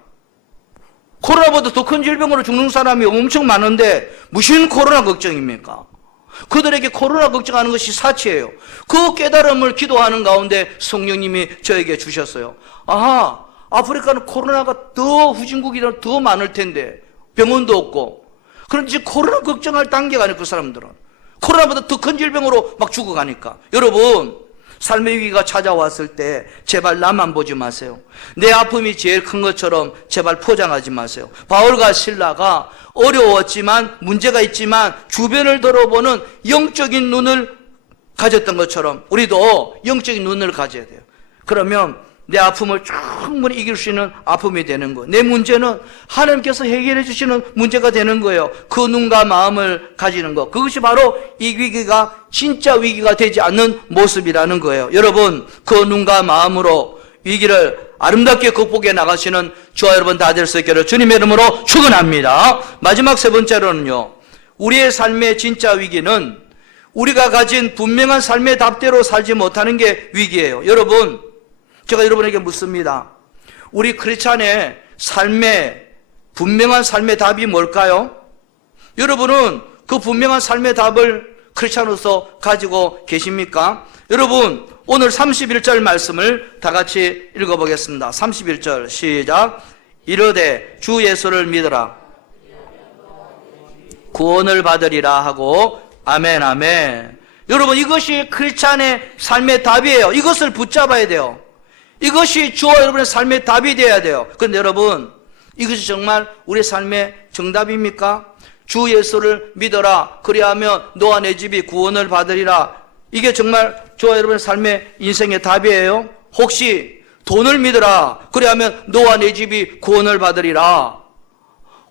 코로나보다 더 큰 질병으로 죽는 사람이 엄청 많은데 무슨 코로나 걱정입니까? 그들에게 코로나 걱정하는 것이 사치예요. 그 깨달음을 기도하는 가운데 성령님이 저에게 주셨어요. 아하, 아프리카는 코로나가 더 후진국이라 더 많을 텐데 병원도 없고, 그런데 지금 코로나 걱정할 단계가 아니고 그 사람들은 코로나보다 더 큰 질병으로 막 죽어가니까. 여러분, 삶의 위기가 찾아왔을 때 제발 나만 보지 마세요. 내 아픔이 제일 큰 것처럼 제발 포장하지 마세요. 바울과 실라가 어려웠지만 문제가 있지만 주변을 돌아보는 영적인 눈을 가졌던 것처럼 우리도 영적인 눈을 가져야 돼요. 그러면 내 아픔을 충분히 이길 수 있는 아픔이 되는 거예요. 내 문제는 하나님께서 해결해 주시는 문제가 되는 거예요. 그 눈과 마음을 가지는 것, 그것이 바로 이 위기가 진짜 위기가 되지 않는 모습이라는 거예요. 여러분, 그 눈과 마음으로 위기를 아름답게 극복해 나가시는 저와 여러분 다 될 수 있기를 주님의 이름으로 축원합니다. 마지막 세 번째로는요, 우리의 삶의 진짜 위기는 우리가 가진 분명한 삶의 답대로 살지 못하는 게 위기예요. 여러분, 제가 여러분에게 묻습니다. 우리 크리스찬의 삶의 분명한 삶의 답이 뭘까요? 여러분은 그 분명한 삶의 답을 크리스찬으로서 가지고 계십니까? 여러분, 오늘 31절 말씀을 다 같이 읽어보겠습니다. 31절 시작. 이르되 주 예수를 믿으라 구원을 받으리라 하고 아멘 아멘. 여러분, 이것이 크리스찬의 삶의 답이에요. 이것을 붙잡아야 돼요. 이것이 저와 여러분의 삶의 답이 되어야 돼요. 그런데 여러분, 이것이 정말 우리의 삶의 정답입니까? 주 예수를 믿어라, 그리하면 너와 내 집이 구원을 받으리라. 이게 정말 저와 여러분의 삶의 인생의 답이에요? 혹시 돈을 믿어라. 그래야면 너와 내 집이 구원을 받으리라.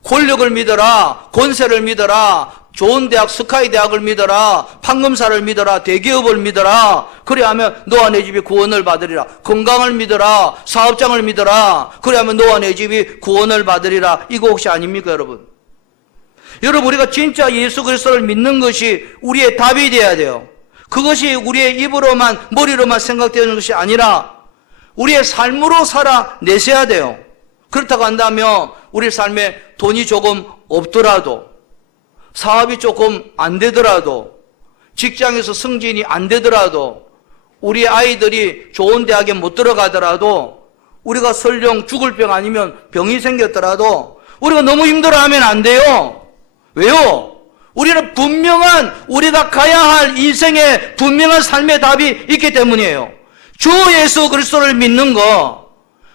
권력을 믿어라. 권세를 믿어라. 좋은 대학, 스카이 대학을 믿어라. 판검사를 믿어라. 대기업을 믿어라. 그래야면 너와 내 집이 구원을 받으리라. 건강을 믿어라. 사업장을 믿어라. 그래야면 너와 내 집이 구원을 받으리라. 이거 혹시 아닙니까, 여러분? 여러분, 우리가 진짜 예수 그리스도를 믿는 것이 우리의 답이 돼야 돼요. 그것이 우리의 입으로만, 머리로만 생각되는 것이 아니라 우리의 삶으로 살아내셔야 돼요. 그렇다고 한다면 우리 삶에 돈이 조금 없더라도, 사업이 조금 안 되더라도, 직장에서 승진이 안 되더라도, 우리 아이들이 좋은 대학에 못 들어가더라도, 우리가 설령 죽을 병 아니면 병이 생겼더라도 우리가 너무 힘들어하면 안 돼요. 왜요? 우리는 분명한, 우리가 가야 할 인생의 분명한 삶의 답이 있기 때문이에요. 주 예수 그리스도를 믿는 거,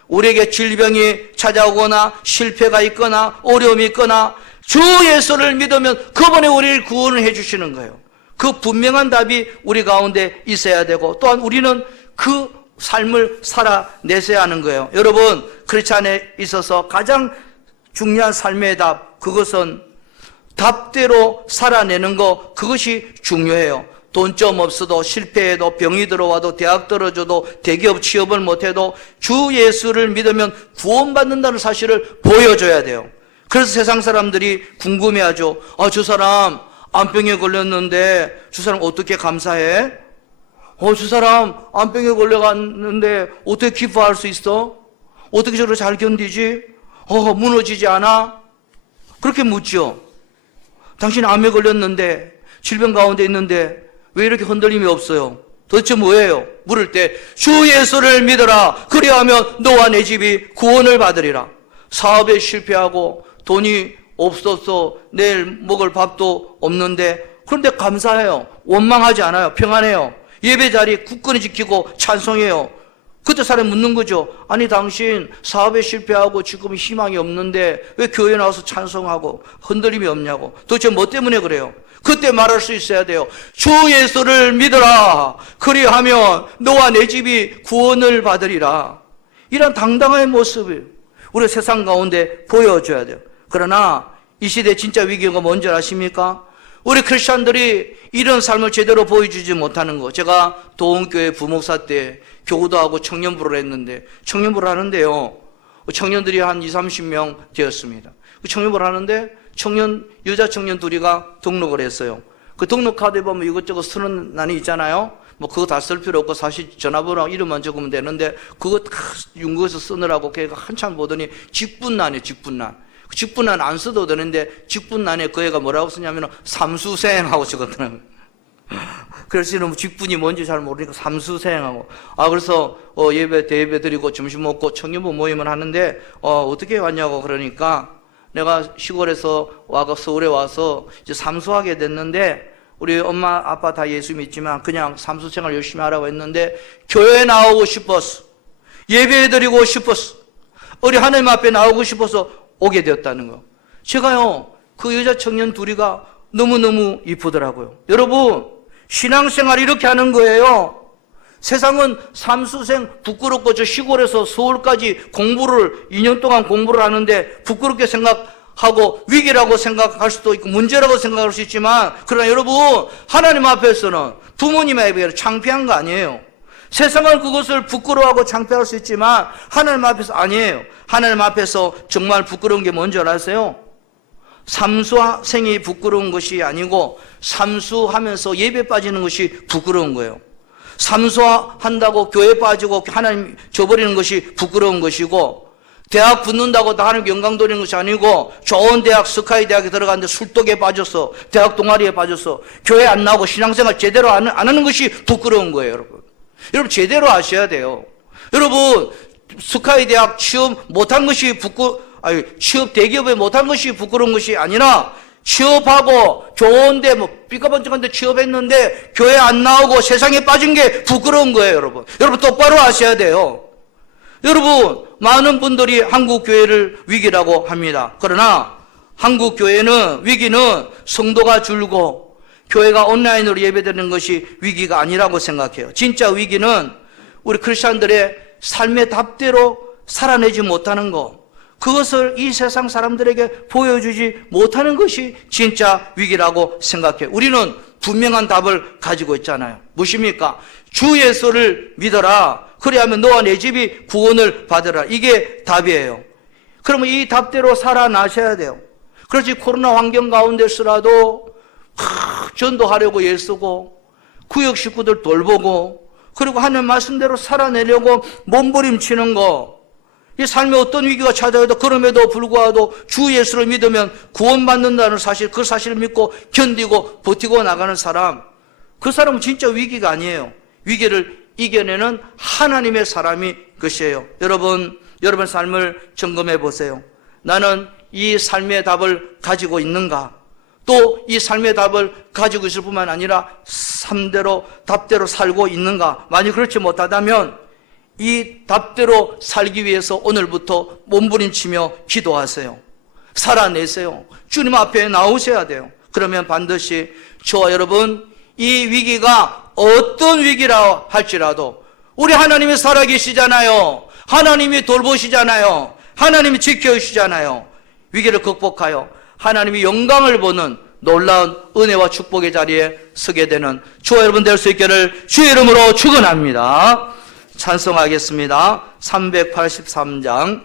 우리에게 질병이 찾아오거나 실패가 있거나 어려움이 있거나 주 예수를 믿으면 그분이 우리를 구원을 해주시는 거예요. 그 분명한 답이 우리 가운데 있어야 되고, 또한 우리는 그 삶을 살아내셔야 하는 거예요. 여러분, 크리스찬에 있어서 가장 중요한 삶의 답, 그것은 답대로 살아내는 거, 그것이 중요해요. 돈좀 없어도, 실패해도, 병이 들어와도, 대학 떨어져도, 대기업 취업을 못해도 주 예수를 믿으면 구원받는다는 사실을 보여줘야 돼요. 그래서 세상 사람들이 궁금해하죠. 저 사람 암병에 걸렸는데 저 사람 어떻게 감사해? 저 사람 암병에 걸려갔는데 어떻게 기뻐할 수 있어? 어떻게 저렇게 잘 견디지? 무너지지 않아? 그렇게 묻죠. 당신 암에 걸렸는데, 질병 가운데 있는데 왜 이렇게 흔들림이 없어요? 도대체 뭐예요? 물을 때 주 예수를 믿어라. 그리하면 너와 내 집이 구원을 받으리라. 사업에 실패하고 돈이 없어서 내일 먹을 밥도 없는데, 그런데 감사해요. 원망하지 않아요. 평안해요. 예배 자리 굳건히 지키고 찬송해요. 그때 사람이 묻는 거죠. 아니, 당신 사업에 실패하고 지금 희망이 없는데 왜 교회에 나와서 찬송하고 흔들림이 없냐고. 도대체 뭐 때문에 그래요? 그때 말할 수 있어야 돼요. 주 예수를 믿어라. 그리하면 너와 내 집이 구원을 받으리라. 이런 당당한 모습을 우리 세상 가운데 보여줘야 돼요. 그러나 이 시대 진짜 위기가 뭔지 아십니까? 우리 크리스천들이 이런 삶을 제대로 보여주지 못하는 거. 제가 도원교회 부목사 때 교구도 하고 청년부를 했는데, 청년부를 하는데요, 청년들이 한 20, 30명 되었습니다. 그 청년부를 하는데 여자 청년 둘이가 등록을 했어요. 그 등록 카드에 보면 이것저것 쓰는 난이 있잖아요. 뭐 그거 다 쓸 필요 없고 사실 전화번호랑 이름만 적으면 되는데, 그거 다 윤거에서 쓰느라고 걔가 한참 보더니 직분란이에요, 직분란. 직분란 안 써도 되는데 직분란에 그 애가 뭐라고 쓰냐면 삼수생하고 적었더라고요. 그래서 이놈 직분이 뭔지 잘 모르니까 삼수생하고. 그래서 예배 대예배 드리고 점심 먹고 청년부 모임을 하는데 어떻게 왔냐고 그러니까, 내가 시골에서 와서 서울에 와서 이제 삼수하게 됐는데, 우리 엄마 아빠 다 예수 믿지만 그냥 삼수생활 열심히 하라고 했는데 교회에 나오고 싶었어. 예배 드리고 싶었어. 우리 하나님 앞에 나오고 싶어서 오게 되었다는 거. 제가요, 그 여자 청년 둘이가 너무너무 이쁘더라고요. 여러분, 신앙생활 이렇게 하는 거예요. 세상은 삼수생 부끄럽고, 저 시골에서 서울까지 2년 동안 공부를 하는데 부끄럽게 생각하고 위기라고 생각할 수도 있고 문제라고 생각할 수 있지만, 그러나 여러분, 하나님 앞에서는 부모님 앞에 창피한 거 아니에요. 세상은 그것을 부끄러워하고 창피할 수 있지만 하나님 앞에서 아니에요. 하나님 앞에서 정말 부끄러운 게 뭔지 아세요? 삼수생이 부끄러운 것이 아니고 삼수하면서 예배 빠지는 것이 부끄러운 거예요. 삼수한다고 교회 빠지고 하나님 저버리는 것이 부끄러운 것이고, 대학 붙는다고 다 하나님 영광 돌리는 것이 아니고, 좋은 대학, 스카이 대학에 들어갔는데 술독에 빠졌어, 대학 동아리에 빠졌어, 교회 안 나오고 신앙생활 제대로 안 하는 것이 부끄러운 거예요. 여러분 제대로 아셔야 돼요. 여러분, 스카이 대학 취업 못한 것이 취업 대기업에 못한 것이 부끄러운 것이 아니라, 취업하고 좋은데 삐까번쩍한데 취업했는데 교회 안 나오고 세상에 빠진 게 부끄러운 거예요. 여러분 똑바로 아셔야 돼요. 여러분, 많은 분들이 한국 교회를 위기라고 합니다. 그러나 한국 교회는, 위기는 성도가 줄고 교회가 온라인으로 예배드리는 것이 위기가 아니라고 생각해요. 진짜 위기는 우리 크리스천들의 삶의 답대로 살아내지 못하는 것, 그것을 이 세상 사람들에게 보여주지 못하는 것이 진짜 위기라고 생각해요. 우리는 분명한 답을 가지고 있잖아요. 무엇입니까? 주 예수를 믿어라. 그리하면 너와 내 집이 구원을 받으라. 이게 답이에요. 그러면 이 답대로 살아나셔야 돼요. 그렇지, 코로나 환경 가운데서라도 전도하려고 애쓰고 구역 식구들 돌보고 그리고 하나님 말씀대로 살아내려고 몸부림치는 거, 이 삶에 어떤 위기가 찾아와도 그럼에도 불구하고 주 예수를 믿으면 구원받는다는 사실, 그 사실을 믿고 견디고 버티고 나가는 사람, 그 사람은 진짜 위기가 아니에요. 위기를 이겨내는 하나님의 사람이 것이에요. 여러분 삶을 점검해 보세요. 나는 이 삶의 답을 가지고 있는가? 또 이 삶의 답을 가지고 있을 뿐만 아니라 답대로 살고 있는가? 만약 그렇지 못하다면 이 답대로 살기 위해서 오늘부터 몸부림치며 기도하세요. 살아내세요. 주님 앞에 나오셔야 돼요. 그러면 반드시 저와 여러분, 이 위기가 어떤 위기라 할지라도 우리 하나님이 살아계시잖아요. 하나님이 돌보시잖아요. 하나님이 지켜주시잖아요. 위기를 극복하여 하나님이 영광을 보는 놀라운 은혜와 축복의 자리에 서게 되는 저와 여러분 될 수 있기를 주의 이름으로 축원합니다. 찬송하겠습니다. 383장.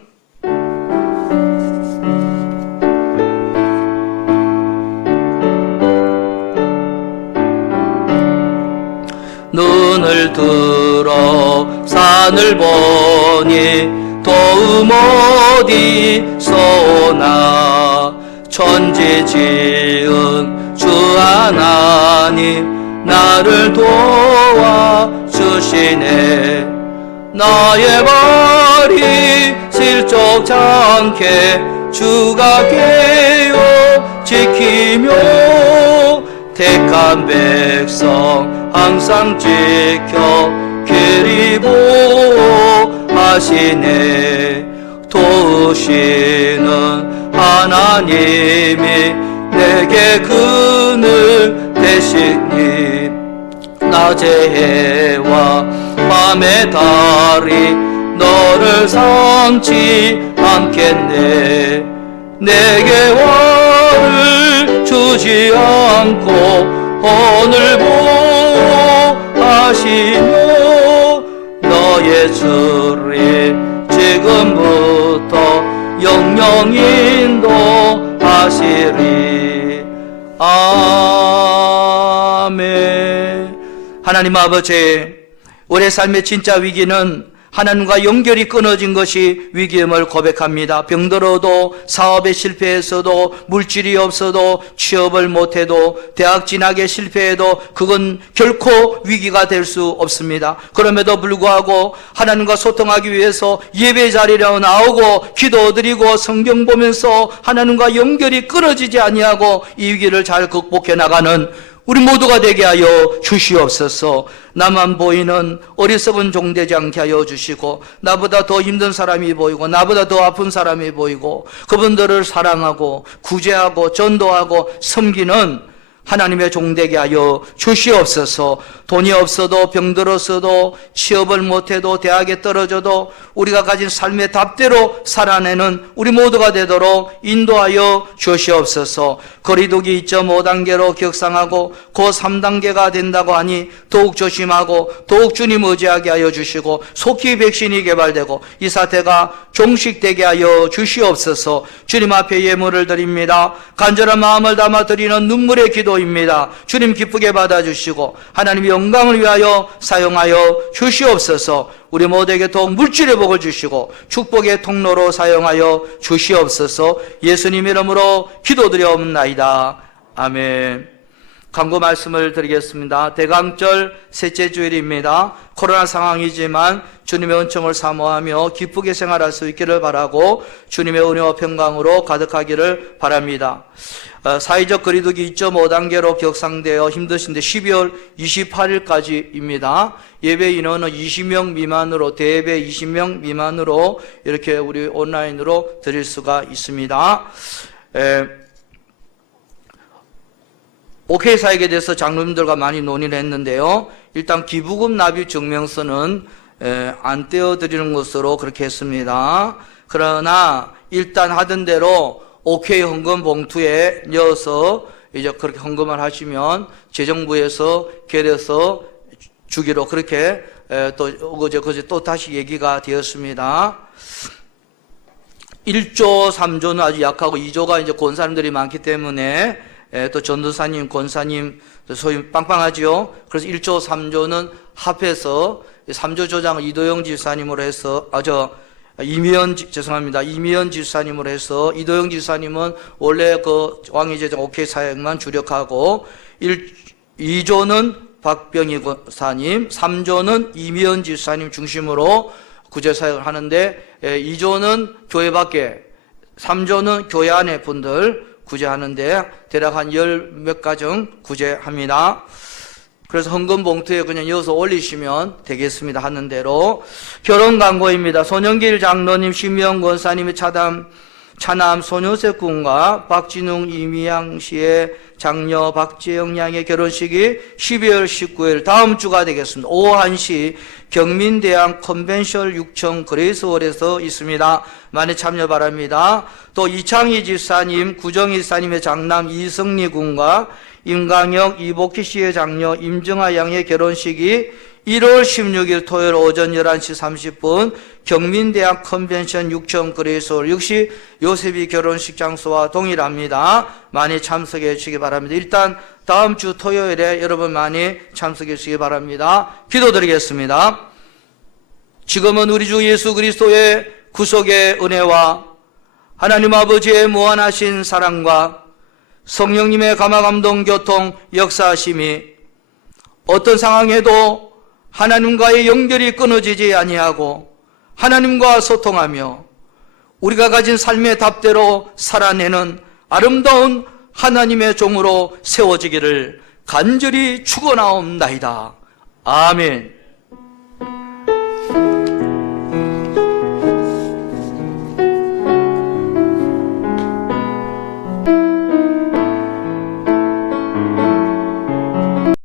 눈을 들어 산을 보니 도움 어디서 오나. 천지 지은 주 하나님 나를 도와주시네. 나의 발이 실족치 않게 주가 깨어 지키며 택한 백성 항상 지켜 길이 보호하시네. 도우시는 하나님이 내게 그늘 되시니. 낮의 해와 밤의 달이 너를 삼지 않겠네. 내게 화를 주지 않고 오늘 보호하시며 너의 주리 지금부터 영영 인도하시리. 아멘. 하나님 아버지, 우리의 삶의 진짜 위기는 하나님과 연결이 끊어진 것이 위기임을 고백합니다. 병들어도, 사업에 실패해서도, 물질이 없어도, 취업을 못해도, 대학 진학에 실패해도 그건 결코 위기가 될 수 없습니다. 그럼에도 불구하고 하나님과 소통하기 위해서 예배 자리로 나오고 기도드리고 성경 보면서 하나님과 연결이 끊어지지 아니하고 이 위기를 잘 극복해 나가는 우리 모두가 되게 하여 주시옵소서. 나만 보이는 어리석은 종 되지 않게 하여 주시고, 나보다 더 힘든 사람이 보이고 나보다 더 아픈 사람이 보이고 그분들을 사랑하고 구제하고 전도하고 섬기는 하나님의 종 되게 하여 주시옵소서. 돈이 없어도, 병들었어도, 취업을 못해도, 대학에 떨어져도 우리가 가진 삶의 답대로 살아내는 우리 모두가 되도록 인도하여 주시옵소서. 거리두기 2.5단계로 격상하고 곧 3단계가 된다고 하니 더욱 조심하고 더욱 주님 의지하게 하여 주시고, 속히 백신이 개발되고 이 사태가 종식되게 하여 주시옵소서. 주님 앞에 예물을 드립니다. 간절한 마음을 담아 드리는 눈물의 기도입니다. 주님 기쁘게 받아주시고 하나님의 영광을 위하여 사용하여 주시옵소서. 우리 모두에게 더욱 물질의 복을 주시고 축복의 통로로 사용하여 주시옵소서. 예수님 이름으로 기도드려옵나이다. 아멘. 강구 말씀을 드리겠습니다. 대강절 셋째 주일입니다. 코로나 상황이지만 주님의 은총을 사모하며 기쁘게 생활할 수 있기를 바라고 주님의 은혜와 평강으로 가득하기를 바랍니다. 사회적 거리두기 2.5단계로 격상되어 힘드신데 12월 28일까지입니다. 예배 인원은 20명 미만으로, 대예배 20명 미만으로 이렇게 우리 온라인으로 드릴 수가 있습니다. OK 사역에 대해서 장로님들과 많이 논의를 했는데요. 일단 기부금 납입 증명서는 안 떼어드리는 것으로 그렇게 했습니다. 그러나 일단 하던 대로 OK 헌금 봉투에 넣어서 이제 그렇게 헌금을 하시면 재정부에서 결해서 주기로 그렇게 또 그제 또 다시 얘기가 되었습니다. 1조 3조는 아주 약하고 2조가 이제 권사님들이 많기 때문에 또 전도사님, 권사님 소위 빵빵하지요. 그래서 1조 3조는 합해서 3조 조장을 이도영 지사님으로 해서 이미연 지사님으로 해서 이도영 지사님은 원래 그 왕위제정 OK 사역만 주력하고 2조는 박병희 권사님, 3조는 이미연 지사님 중심으로 구제 사역을 하는데 2조는 교회 밖에, 3조는 교회 안에 분들 구제하는데 대략 한 10몇 가정 구제합니다. 그래서 헌금 봉투에 그냥 이어서 올리시면 되겠습니다. 하는 대로. 결혼 광고입니다. 손영길 장로님, 심미영 권사님의 차남 손효색 군과 박진웅 이미양 씨의 장녀 박재영 양의 결혼식이 12월 19일 다음 주가 되겠습니다. 오후 1시 경민대학 컨벤션 6층 그레이스홀에서 있습니다. 많이 참여 바랍니다. 또 이창희 지사님, 구정희 지사님의 장남 이승리 군과 임강혁, 이복희 씨의 장녀 임정아 양의 결혼식이 1월 16일 토요일 오전 11시 30분 경민대학 컨벤션 6층 그레이스홀 역시 요셉이 결혼식 장소와 동일합니다. 많이 참석해 주시기 바랍니다. 일단 다음 주 토요일에 여러분 많이 참석해 주시기 바랍니다. 기도드리겠습니다. 지금은 우리 주 예수 그리스도의 구속의 은혜와 하나님 아버지의 무한하신 사랑과 성령님의 감화감동 교통 역사하심이 어떤 상황에도 하나님과의 연결이 끊어지지 아니하고 하나님과 소통하며 우리가 가진 삶의 답대로 살아내는 아름다운 하나님의 종으로 세워지기를 간절히 축원하옵나이다. 아멘.